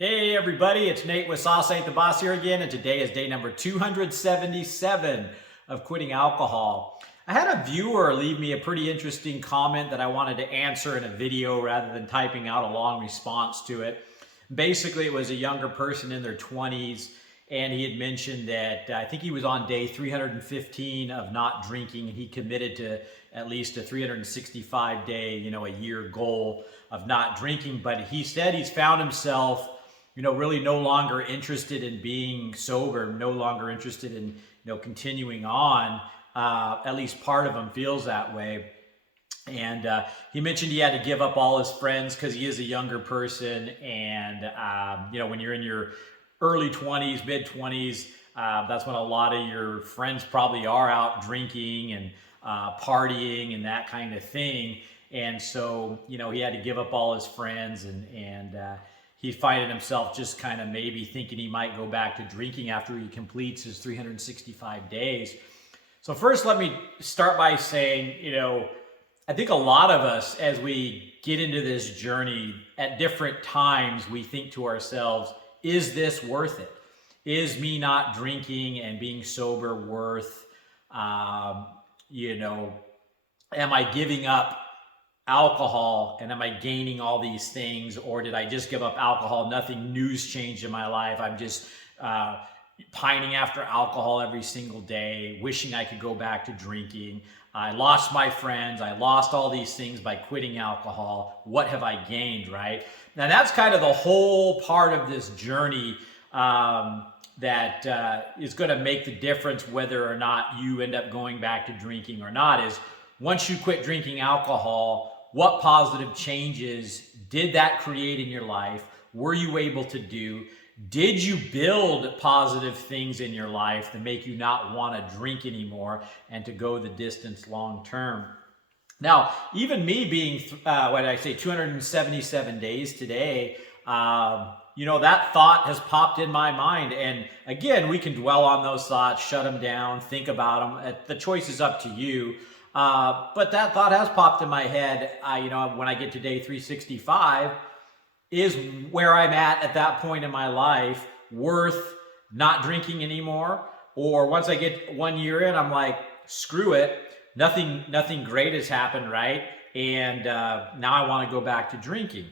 Hey everybody, it's Nate with Sauce Ain't the Boss here again, and today is day number 277 of quitting alcohol. I had a viewer leave me a pretty interesting comment that I wanted to answer in a video rather than typing out a long response to it. Basically, it was a younger person in their 20s, and he had mentioned that I think he was on day 315 of not drinking, and he committed to at least a 365 day, a year goal of not drinking. But he said he's found himself really no longer interested in being sober, no longer interested in, continuing on. At least part of him feels that way. And he mentioned he had to give up all his friends because he is a younger person. And, when you're in your early 20s, mid 20s, that's when a lot of your friends probably are out drinking and partying and that kind of thing. And so, he had to give up all his friends and he finding himself just kind of maybe thinking he might go back to drinking after he completes his 365 days. So first, let me start by saying, I think a lot of us, as we get into this journey at different times, we think to ourselves, is this worth it? Is me not drinking and being sober worth, am I giving up alcohol and am I gaining all these things, or did I just give up alcohol? Nothing new's changed in my life. I'm just pining after alcohol every single day, wishing I could go back to drinking. I lost my friends. I lost all these things by quitting alcohol. What have I gained, right? Now that's kind of the whole part of this journey that is going to make the difference whether or not you end up going back to drinking or not. Is once you quit drinking alcohol, what positive changes did that create in your life? Were you able to do? Did you build positive things in your life that make you not want to drink anymore and to go the distance long term? Now, even me being, 277 days today, that thought has popped in my mind. And again, we can dwell on those thoughts, shut them down, think about them. The choice is up to you. But that thought has popped in my head, when I get to day 365, is where I'm at that point in my life worth not drinking anymore? Or once I get 1 year in, I'm like, screw it. Nothing great has happened, right? And now I want to go back to drinking.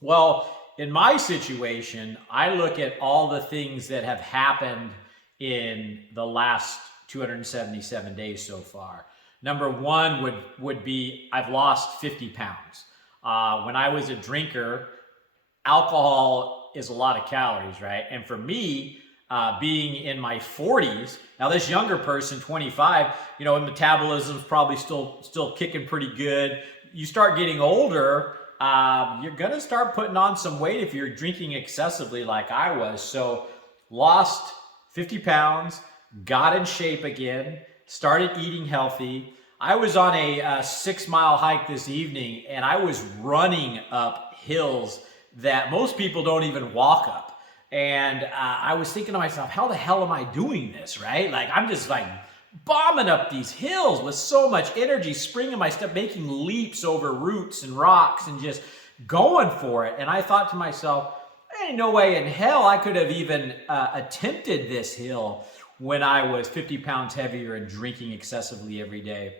Well, in my situation, I look at all the things that have happened in the last 277 days so far. Number one would be I've lost 50 pounds. When I was a drinker, alcohol is a lot of calories, right? And for me, being in my 40s, now this younger person, 25, metabolism's probably still kicking pretty good. You start getting older, you're gonna start putting on some weight if you're drinking excessively like I was. So lost 50 pounds, got in shape again, started eating healthy. I was on a 6-mile hike this evening and I was running up hills that most people don't even walk up. And I was thinking to myself, how the hell am I doing this, right? Like I'm just like bombing up these hills with so much energy, springing my step, making leaps over roots and rocks and just going for it. And I thought to myself, ain't no way in hell I could have even attempted this hill when I was 50 pounds heavier and drinking excessively every day.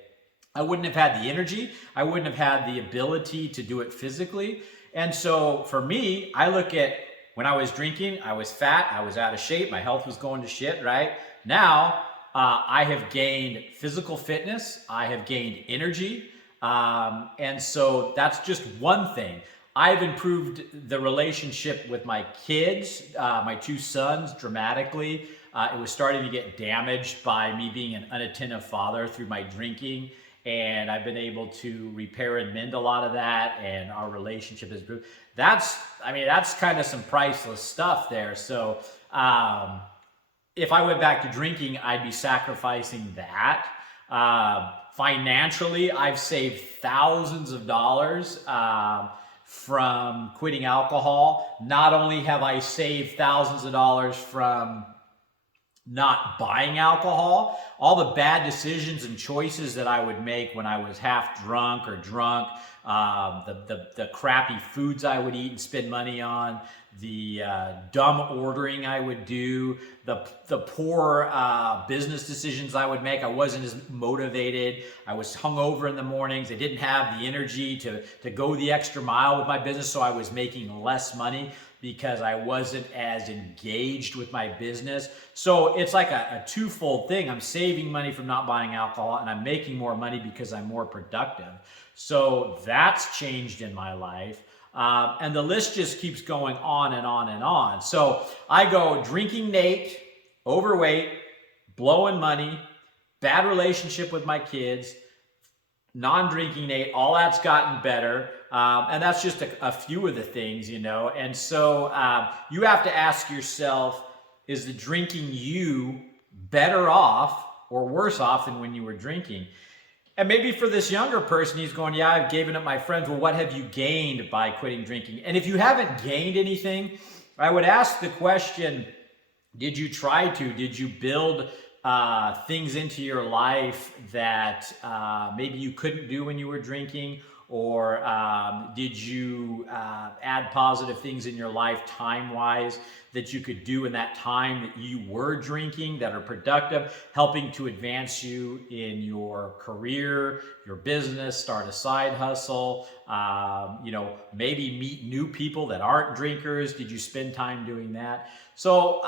I wouldn't have had the energy. I wouldn't have had the ability to do it physically. And so for me, I look at when I was drinking, I was fat, I was out of shape, my health was going to shit, right? Now, I have gained physical fitness, I have gained energy, and so that's just one thing. I've improved the relationship with my kids, my 2 sons, dramatically. It was starting to get damaged by me being an unattentive father through my drinking, and I've been able to repair and mend a lot of that, and our relationship has improved. That's kind of some priceless stuff there. So if I went back to drinking, I'd be sacrificing that. Financially, I've saved thousands of dollars from quitting alcohol. Not only have I saved thousands of dollars from not buying alcohol, all the bad decisions and choices that I would make when I was half drunk or drunk, the crappy foods I would eat and spend money on, the dumb ordering I would do, the poor business decisions I would make. I wasn't as motivated. I was hungover in the mornings. I didn't have the energy to go the extra mile with my business, so I was making less money because I wasn't as engaged with my business. So it's like a twofold thing. I'm saving money from not buying alcohol, and I'm making more money because I'm more productive. So that's changed in my life. And the list just keeps going on and on and on. So I go drinking Nate, overweight, blowing money, bad relationship with my kids, non-drinking Nate, all that's gotten better. And that's just a few of the things, you know. And so you have to ask yourself, is the drinking you better off or worse off than when you were drinking? And maybe for this younger person, he's going, yeah, I've given up my friends. Well, what have you gained by quitting drinking? And if you haven't gained anything, I would ask the question, did you try to? Did you build things into your life that maybe you couldn't do when you were drinking? Or did you add positive things in your life time-wise that you could do in that time that you were drinking that are productive, helping to advance you in your career, your business, start a side hustle, you know, maybe meet new people that aren't drinkers? Did you spend time doing that? So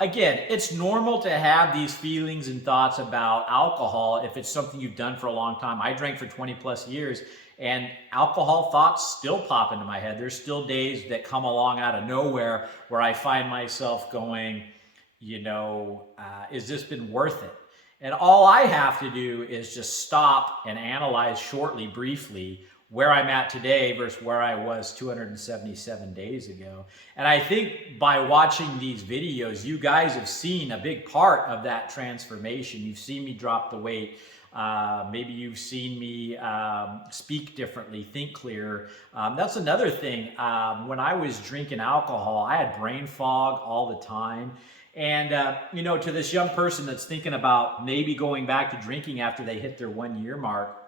again, it's normal to have these feelings and thoughts about alcohol if it's something you've done for a long time. I drank for 20 plus years. And alcohol thoughts still pop into my head. There's still days that come along out of nowhere where I find myself going, you know, is this been worth it? And all I have to do is just stop and analyze shortly, briefly, where I'm at today versus where I was 277 days ago. And I think by watching these videos, you guys have seen a big part of that transformation. You've seen me drop the weight. Maybe you've seen me speak differently, think clearer. That's another thing. When I was drinking alcohol, I had brain fog all the time. And, you know, to this young person that's thinking about maybe going back to drinking after they hit their 1 year mark,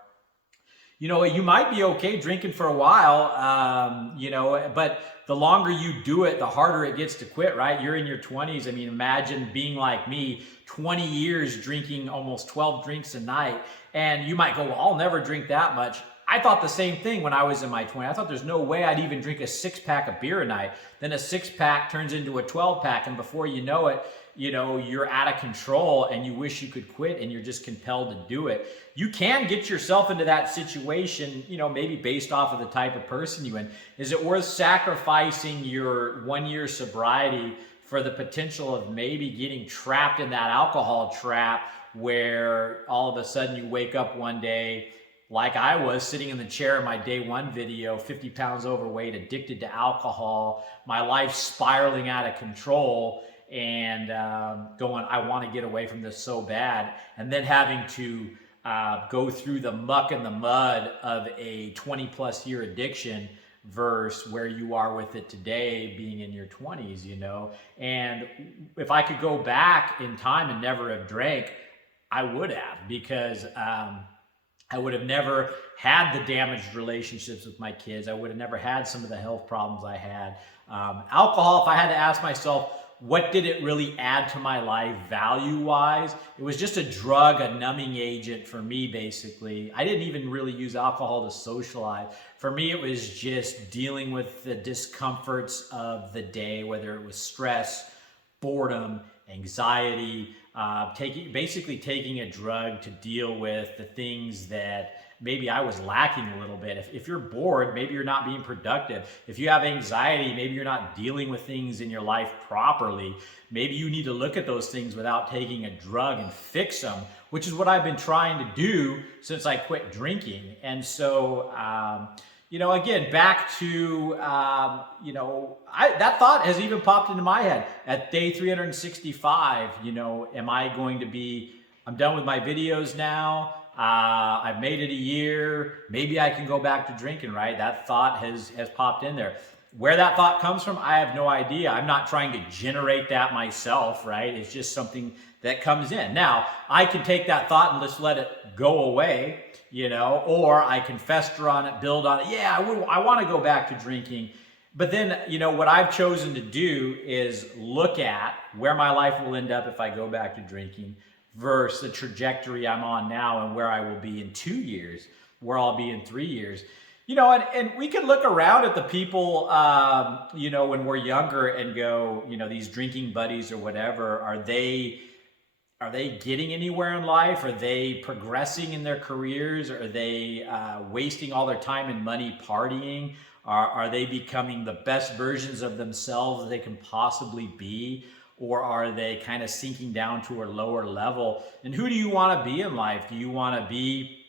you know, you might be okay drinking for a while, you know, but the longer you do it, the harder it gets to quit, right? You're in your 20s. I mean, imagine being like me, 20 years drinking almost 12 drinks a night. And you might go, well, I'll never drink that much. I thought the same thing when I was in my 20s. I thought there's no way I'd even drink a 6-pack of beer a night. Then a 6-pack turns into a 12-pack. And before you know it, you know, you're out of control and you wish you could quit and you're just compelled to do it. You can get yourself into that situation, you know, maybe based off of the type of person you're in. Is it worth sacrificing your 1 year sobriety for the potential of maybe getting trapped in that alcohol trap where all of a sudden you wake up one day, like I was sitting in the chair in my day one video, 50 pounds overweight, addicted to alcohol, my life spiraling out of control, and going, I want to get away from this so bad, and then having to go through the muck and the mud of a 20 plus year addiction versus where you are with it today, being in your 20s, you know. And if I could go back in time and never have drank, I would have, because I would have never had the damaged relationships with my kids. I would have never had some of the health problems I had. Alcohol, if I had to ask myself, what did it really add to my life value-wise? It was just a drug, a numbing agent for me, basically. I didn't even really use alcohol to socialize. For me, it was just dealing with the discomforts of the day, whether it was stress, boredom, anxiety, basically taking a drug to deal with the things that maybe I was lacking a little bit. If you're bored, maybe you're not being productive. If you have anxiety, maybe you're not dealing with things in your life properly. Maybe you need to look at those things without taking a drug and fix them, which is what I've been trying to do since I quit drinking. And so, you know, again, back to, you know, that thought has even popped into my head at day 365. You know, am I going to be, I'm done with my videos now. I've made it a year. Maybe I can go back to drinking, right? That thought has popped in there. Where that thought comes from, I have no idea. I'm not trying to generate that myself, right? It's just something that comes in. Now, I can take that thought and just let it go away, or I can fester on it, build on it. Yeah, I want to go back to drinking. But then, what I've chosen to do is look at where my life will end up if I go back to drinking versus the trajectory I'm on now and where I will be in 2 years, where I'll be in 3 years. And we can look around at the people, when we're younger and go, these drinking buddies or whatever, are they getting anywhere in life? Are they progressing in their careers? Are they wasting all their time and money partying? Are they becoming the best versions of themselves that they can possibly be? Or are they kind of sinking down to a lower level? And who do you want to be in life? Do you want to be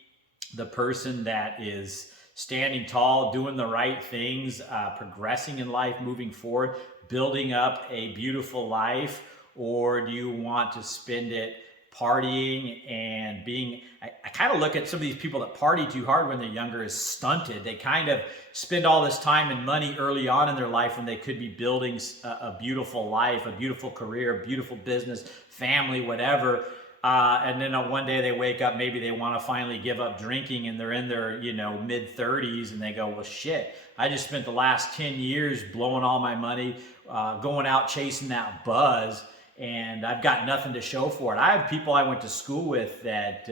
the person that is standing tall, doing the right things, progressing in life, moving forward, building up a beautiful life? Or do you want to spend it partying and being, I kind of look at some of these people that party too hard when they're younger as stunted. They kind of spend all this time and money early on in their life when they could be building a beautiful life, a beautiful career, a beautiful business, family, whatever. And then one day they wake up, maybe they want to finally give up drinking and they're in their, mid 30s and they go, well, shit, I just spent the last 10 years blowing all my money, going out chasing that buzz, and I've got nothing to show for it. I have people I went to school with that,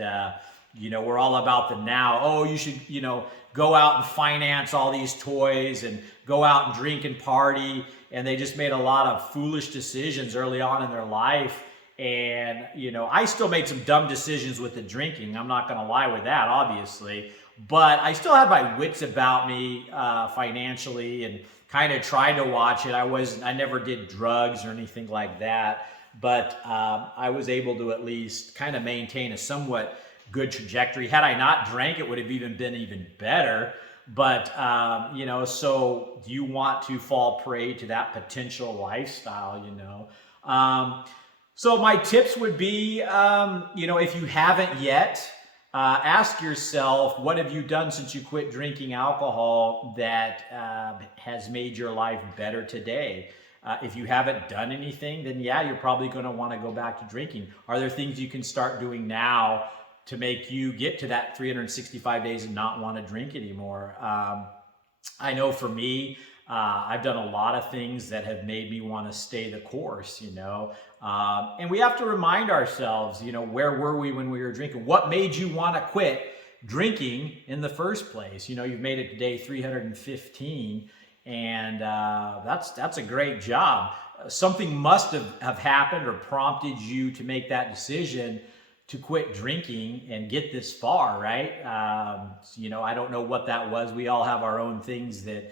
we're all about the now. Oh, you should, go out and finance all these toys and go out and drink and party. And they just made a lot of foolish decisions early on in their life. And, I still made some dumb decisions with the drinking. I'm not going to lie with that, obviously. But I still had my wits about me financially and kind of tried to watch it. I never did drugs or anything like that. But I was able to at least kind of maintain a somewhat good trajectory. Had I not drank, it would have been even better. But, so do you want to fall prey to that potential lifestyle, So my tips would be, if you haven't yet, ask yourself, what have you done since you quit drinking alcohol that has made your life better today? If you haven't done anything, then yeah, you're probably going to want to go back to drinking. Are there things you can start doing now to make you get to that 365 days and not want to drink anymore? I know for me, I've done a lot of things that have made me want to stay the course, and we have to remind ourselves, where were we when we were drinking? What made you want to quit drinking in the first place? You've made it to day 315, and that's a great job. Something must have happened or prompted you to make that decision to quit drinking and get this far, right? I don't know what that was. We all have our own things that,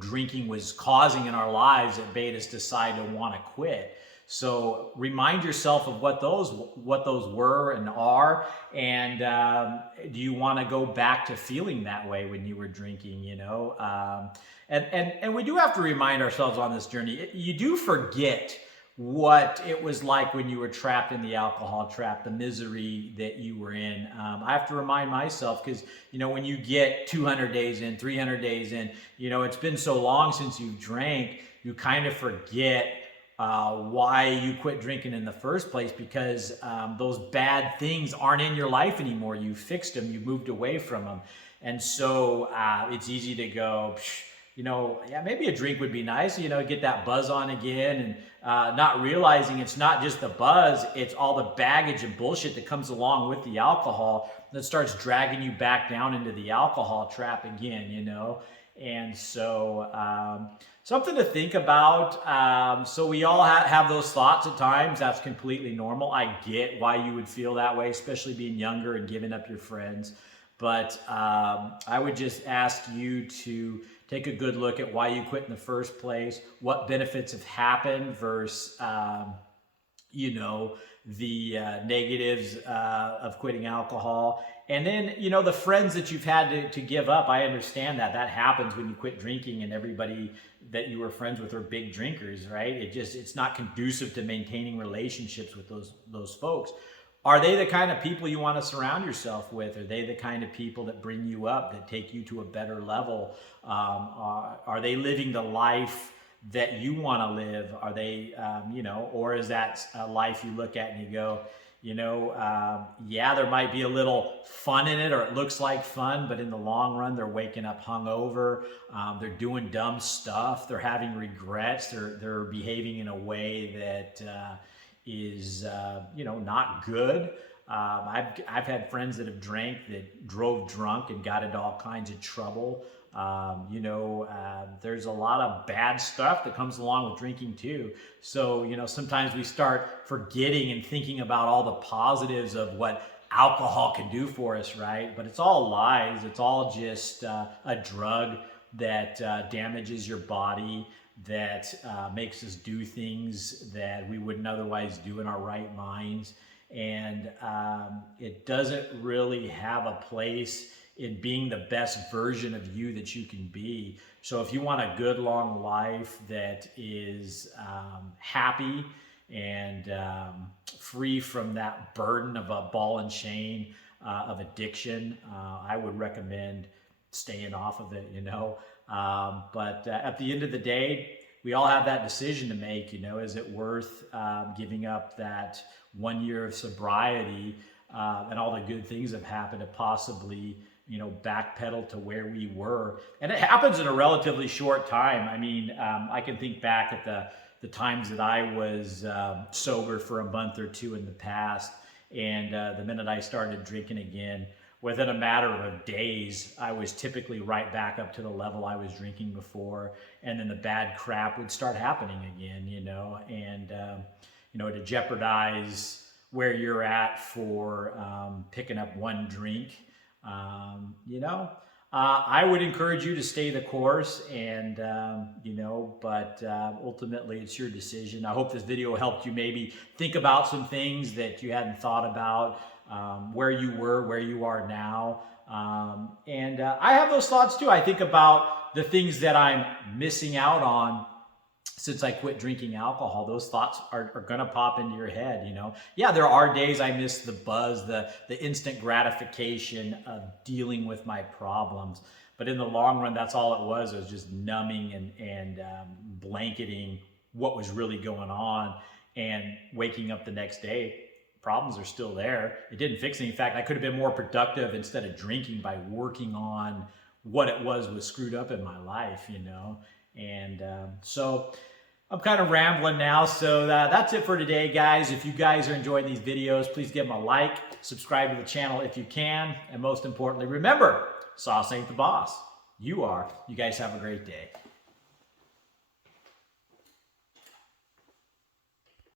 drinking was causing in our lives that made us decide to want to quit. So remind yourself of what those were and are, and do you want to go back to feeling that way when you were drinking? And we do have to remind ourselves on this journey. You do forget what it was like when you were trapped in the alcohol trap, the misery that you were in. I have to remind myself because, when you get 200 days in, 300 days in, it's been so long since you've drank, you kind of forget why you quit drinking in the first place, because those bad things aren't in your life anymore. You fixed them, you moved away from them. And so it's easy to go, yeah, maybe a drink would be nice, get that buzz on again, and not realizing it's not just the buzz, it's all the baggage and bullshit that comes along with the alcohol that starts dragging you back down into the alcohol trap again, And so something to think about. So we all have those thoughts at times. That's completely normal. I get why you would feel that way, especially being younger and giving up your friends. But I would just ask you to take a good look at why you quit in the first place, what benefits have happened versus, the negatives of quitting alcohol. And then, the friends that you've had to give up, I understand that happens when you quit drinking and everybody that you were friends with are big drinkers, right? It's not conducive to maintaining relationships with those folks. Are they the kind of people you want to surround yourself with? Are they the kind of people that bring you up, that take you to a better level? Are they living the life that you want to live? Are they, or is that a life you look at and you go, Yeah, there might be a little fun in it, or it looks like fun, but in the long run, they're waking up hungover. They're doing dumb stuff. They're having regrets. They're behaving in a way that is not good. I've had friends that have drank, that drove drunk and got into all kinds of trouble. There's a lot of bad stuff that comes along with drinking too. So, sometimes we start forgetting and thinking about all the positives of what alcohol can do for us, right? But it's all lies. It's all just a drug that damages your body, that makes us do things that we wouldn't otherwise do in our right minds. And it doesn't really have a place in being the best version of you that you can be. So if you want a good long life that is happy and free from that burden of a ball and chain of addiction, I would recommend staying off of it, But at the end of the day, we all have that decision to make, is it worth giving up that 1 year of sobriety and all the good things that have happened to possibly backpedal to where we were. And it happens in a relatively short time. I mean, I can think back at the times that I was sober for a month or two in the past. And the minute I started drinking again, within a matter of days, I was typically right back up to the level I was drinking before. And then the bad crap would start happening again, and, to jeopardize where you're at for picking up one drink, I would encourage you to stay the course, and but ultimately it's your decision. I hope this video helped you maybe think about some things that you hadn't thought about, where you were, where you are now. And I have those thoughts too. I think about the things that I'm missing out on since I quit drinking alcohol. Those thoughts are going to pop into your head, Yeah, there are days I miss the buzz, the instant gratification of dealing with my problems. But in the long run, that's all it was just numbing and blanketing what was really going on. And waking up the next day, problems are still there. It didn't fix anything. In fact, I could have been more productive instead of drinking by working on what it was screwed up in my life, And so I'm kind of rambling now. So that's it for today, guys. If you guys are enjoying these videos, please give them a like, subscribe to the channel if you can. And most importantly, remember, sauce ain't the boss. You are. You guys have a great day.